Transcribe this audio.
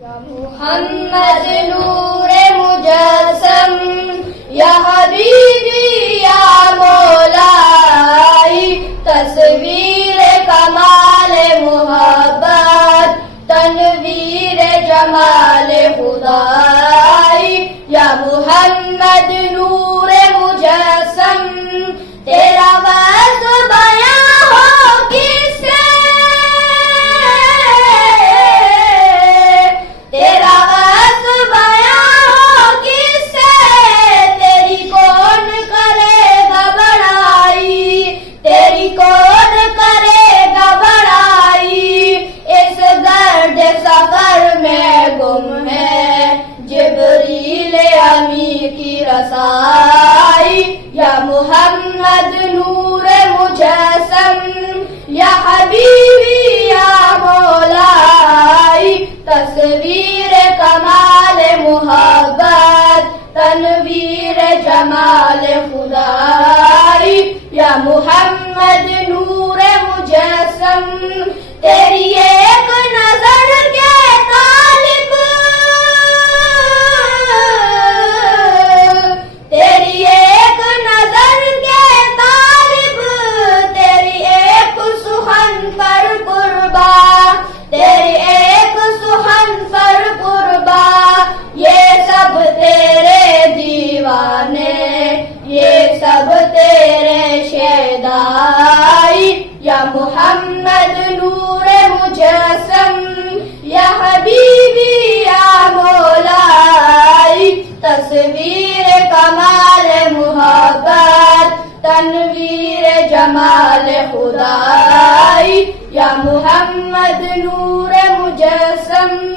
یا محمد نور مجسم، یا حبیبی یا مولائی، تصویر کمال محبت، تنویر جمال خدائی، یا محمد نور مجسم، تیرا وصف بیاں ہو کس سے، تیرا وصف بیاں ہو کس سے، تیری کون کرے گا بڑائی، تیری کون کرے گا بڑائی، اس درد سفر میں گم ہے جبریل امی کی رسائی، یا محمد نور مجسم، یا حبیبی یا مولائی، تصویر کمال محبت، تنویر جمال خدائی، یا محمد نور مجسم، تیری ایک نظر کے طالب، تیری ایک نظر کے طالب، تیری ایک سخن پر قربا، تیری ایک سخن پر قربا، یہ سب تیرے دیوانے، یہ سب تیرے شیدائی، یا محمد نور مجسم، یا حبیبی یا مولائی، تصویر کمال محبت، تنویر جمال خدائی، یا محمد نور مجسم۔